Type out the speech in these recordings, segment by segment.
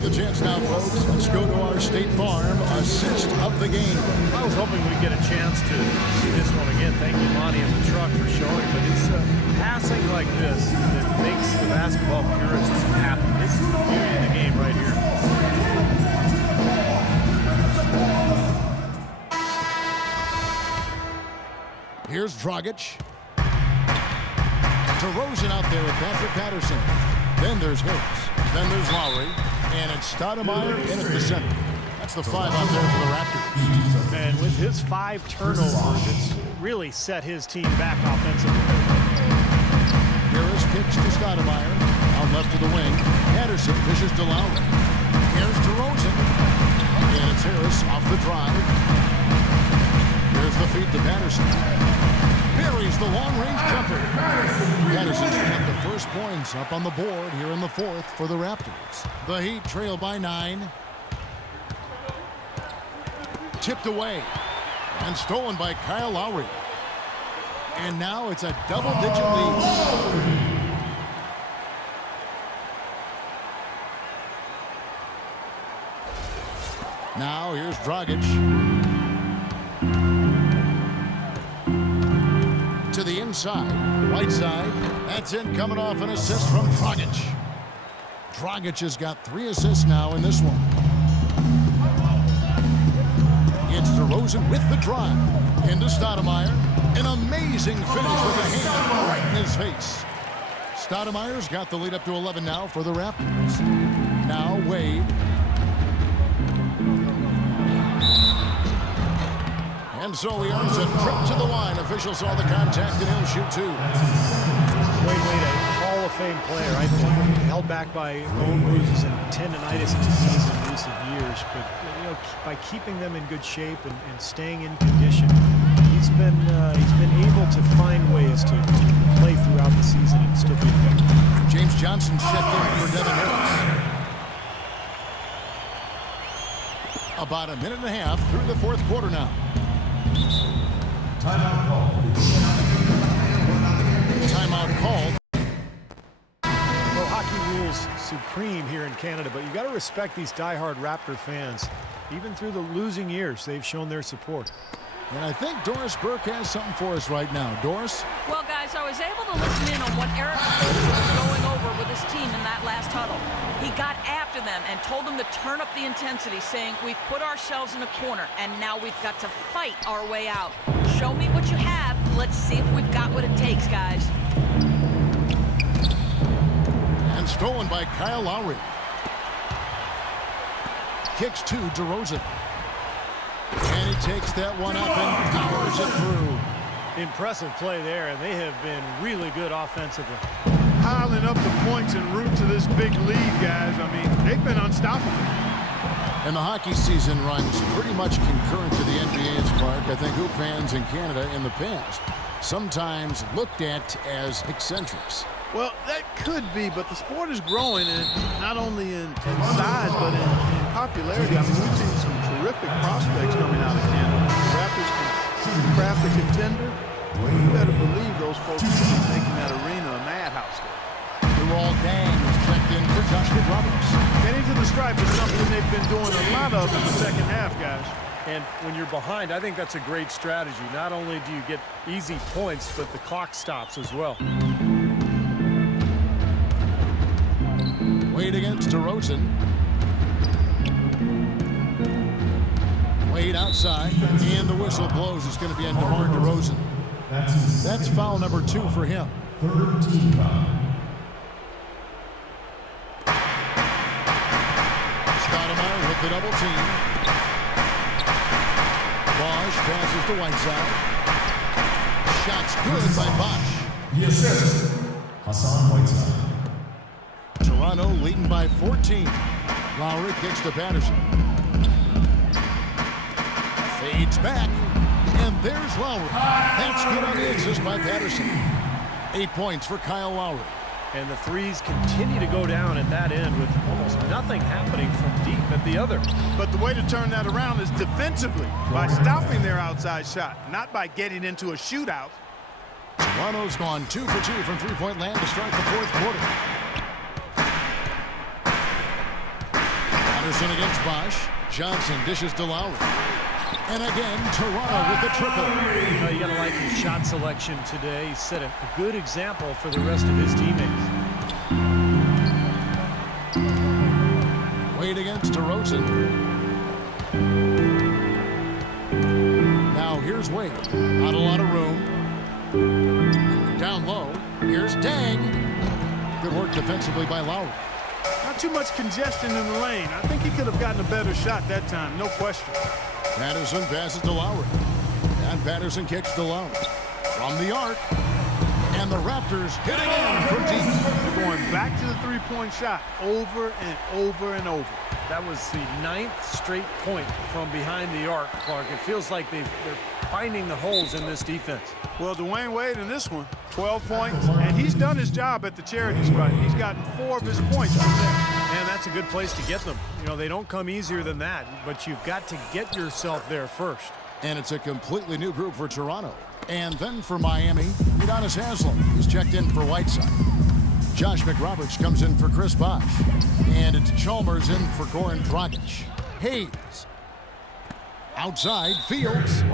The chance now, folks. Let's go to our State Farm assist of the game. I was hoping we'd get a chance to see this one again. Thank you, Monty, and the truck for showing. But it's passing like this that makes the basketball purists happy. This is the beauty of the game right here. Here's Dragic. DeRozan out there with Patrick Patterson. Then there's Harris. Then there's Lowry. And it's Stoudemire in at the center. That's the 5 out there for the Raptors. And with his 5 turnovers, it's really set his team back offensively. Harris kicks to Stoudemire. Out left to the wing. Patterson dishes to Lowry. Here's DeRozan. And it's Harris off the drive. Here's the feed to Patterson. Buries the long-range jumper. Patterson's got the first points up on the board here in the 4th for the Raptors. The Heat trail by 9. Tipped away and stolen by Kyle Lowry. And now it's a double-digit lead. Now here's Dragic. To the inside. Right side. That's in, coming off an assist from Dragic. Dragic has got 3 assists now in this one. It's DeRozan with the drive. Into Stoudemire. An amazing finish with a hand right in his face. Stoudemire's got the lead up to 11 now for the Raptors. Now Wade. And so he earns a trip to the line. Officials saw the contact and he'll shoot 2. Wade, a Hall of Fame player, I think, held back by bone bruises and tendonitis in recent years. But by keeping them in good shape and staying in condition, he's been able to find ways to play throughout the season and still be effective. James Johnson checked in for Devin Harris. About a minute and a half through the 4th quarter now. Timeout called. Timeout called. Well, hockey rules supreme here in Canada, but you got to respect these diehard Raptor fans. Even through the losing years, they've shown their support. And I think Doris Burke has something for us right now. Doris? Well, guys, I was able to listen in on what Eric was going over with his team in that last huddle. He got after them and told them to turn up the intensity, saying, we've put ourselves in a corner, and now we've got to fight our way out. Show me what you have. Let's see if we've got what it takes, guys. And stolen by Kyle Lowry. Kicks to DeRozan. And he takes that one up and powers it through. Impressive play there, and they have been really good offensively. Piling up the points en route to this big lead, guys. I mean, they've been unstoppable. And the hockey season runs pretty much concurrent to the NBA's, Clark. I think hoop fans in Canada in the past sometimes looked at as eccentrics. Well, that could be, but the sport is growing, and not only in size, but in popularity. I mean, we've seen some terrific prospects coming out of Canada. The Raptors can craft a contender. Well, you better believe those folks are going to be making that arena a madhouse. All Dang is checked in for Josh Roberts. Getting to the stripe is something they've been doing a lot of in the second half, guys. And when you're behind, I think that's a great strategy. Not only do you get easy points, but the clock stops as well. Wade against DeRozan. Wade outside, and the whistle blows. It's going to be on DeMar DeRozan. That's foul number 2 for him. 13 foul. Stoudemire with the double team. Bosch passes to Whiteside. Shots good by Bosch. The assist, Hassan Whiteside. Toronto leading by 14. Lowry kicks to Patterson. Fades back. And there's Lowry. That's good on the assist by Patterson. 8 points for Kyle Lowry. And the threes continue to go down at that end with almost nothing happening from deep at the other. But the way to turn that around is defensively, by stopping their outside shot, not by getting into a shootout. Toronto's gone 2 for 2 from three-point land to start the 4th quarter. Patterson against Bosch. Johnson dishes to Lowry. And again, Toronto with the triple. You got to like his shot selection today. He set a good example for the rest of his teammates. Wade against DeRozan. Now here's Wade. Not a lot of room. Down low. Here's Dang. Good work defensively by Lowry. Not too much congestion in the lane. I think he could have gotten a better shot that time, no question. Patterson passes to Lowry. And Patterson kicks to Lowry. From the arc. And the Raptors hit again from deep. They're going back to the three-point shot over and over and over. That was the 9th straight point from behind the arc, Clark. It feels like they're finding the holes in this defense. Well, Dwayne Wade in this one, 12 points, and he's done his job at the charity stripe. He's gotten 4 of his points from there. And that's a good place to get them. You know, they don't come easier than that, but you've got to get yourself there first. And it's a completely new group for Toronto. And then for Miami, Udonis Haslem. He's checked in for Whiteside. Josh McRoberts comes in for Chris Bosh. And it's Chalmers in for Goran Dragic. Hayes. Outside, Fields.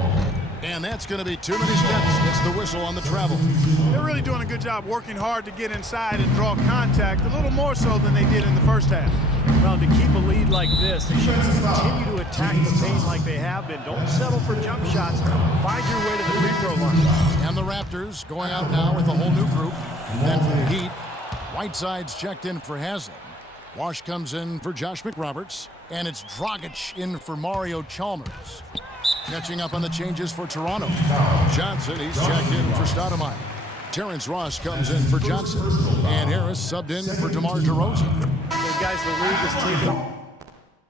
And that's going to be too many steps. Gets the whistle on the travel. They're really doing a good job working hard to get inside and draw contact, a little more so than they did in the first half. Well, to keep a lead like this, they should continue to attack the paint like they have been. Don't settle for jump shots. Find your way to the free throw line. And the Raptors going out now with a whole new group. Then for the Heat, Whiteside's checked in for Haslem. Wash comes in for Josh McRoberts. And it's Dragic in for Mario Chalmers. Catching up on the changes for Toronto. Johnson, he's checked in for Stoudemire. Terrence Ross comes in for Johnson. And Harris subbed in for DeMar DeRozan. Guys, the league is taking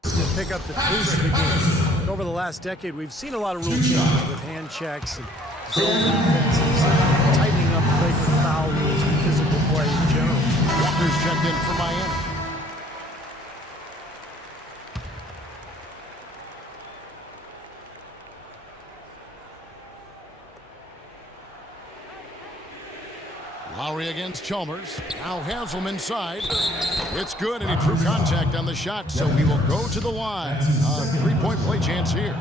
to pick up the pace of the game. And over the last decade, we've seen a lot of rule changes with hand checks and zone defenses, tightening up flagrant foul rules and physical play in general. Walker's checked in for Miami. Lowry against Chalmers. Now Haslem inside. It's good, and he drew contact on the shot, so he will go to the line. A three-point play chance here.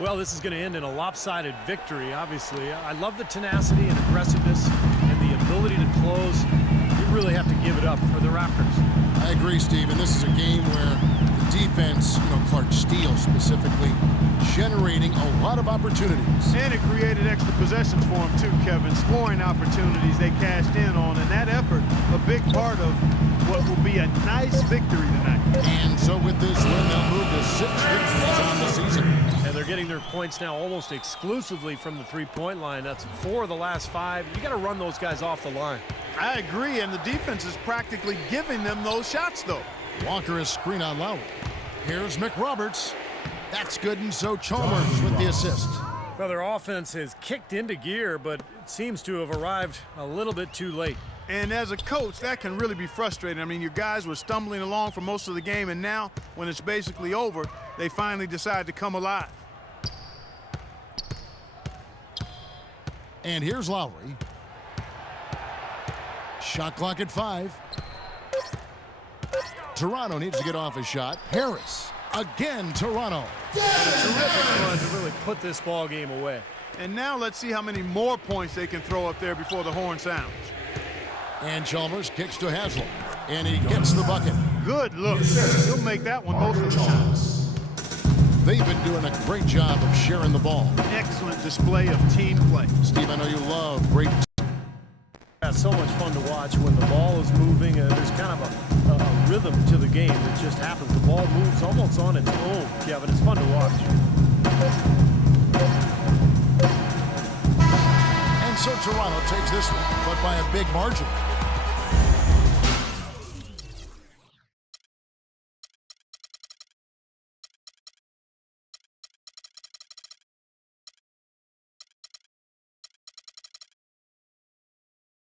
Well, this is going to end in a lopsided victory, obviously. I love the tenacity and aggressiveness and the ability to close. You really have to give it up for the Raptors. I agree, Steve, and this is a game where the defense, Clark Steele specifically, generating a lot of opportunities. And it created extra possessions for them too, Kevin. Scoring opportunities they cashed in on, and that effort, a big part of what will be a nice victory tonight. And so with this win, they'll move to 6 victories on the season. And they're getting their points now almost exclusively from the three-point line. That's 4 of the last 5. You got to run those guys off the line. I agree, and the defense is practically giving them those shots, though. Walker is screen on Lowry. Here's McRoberts. That's good, and so Chalmers with the assist. Well, their offense has kicked into gear, but it seems to have arrived a little bit too late. And as a coach, that can really be frustrating. I mean, your guys were stumbling along for most of the game, and now, when it's basically over, they finally decide to come alive. And here's Lowry. Shot clock at 5. Toronto needs to get off a shot. Harris. Again, Toronto. And a terrific run to really put this ball game away. And now let's see how many more points they can throw up there before the horn sounds. And Chalmers kicks to Haslem. And he gets the bucket. Good look. He'll make that one most of the time. They've been doing a great job of sharing the ball. Excellent display of team play. Steve, I know you love great. It's so much fun to watch when the ball is moving. There's kind of a rhythm to the game that just happens. The ball moves almost on its own, Kevin. It's fun to watch. And so Toronto takes this one, but by a big margin.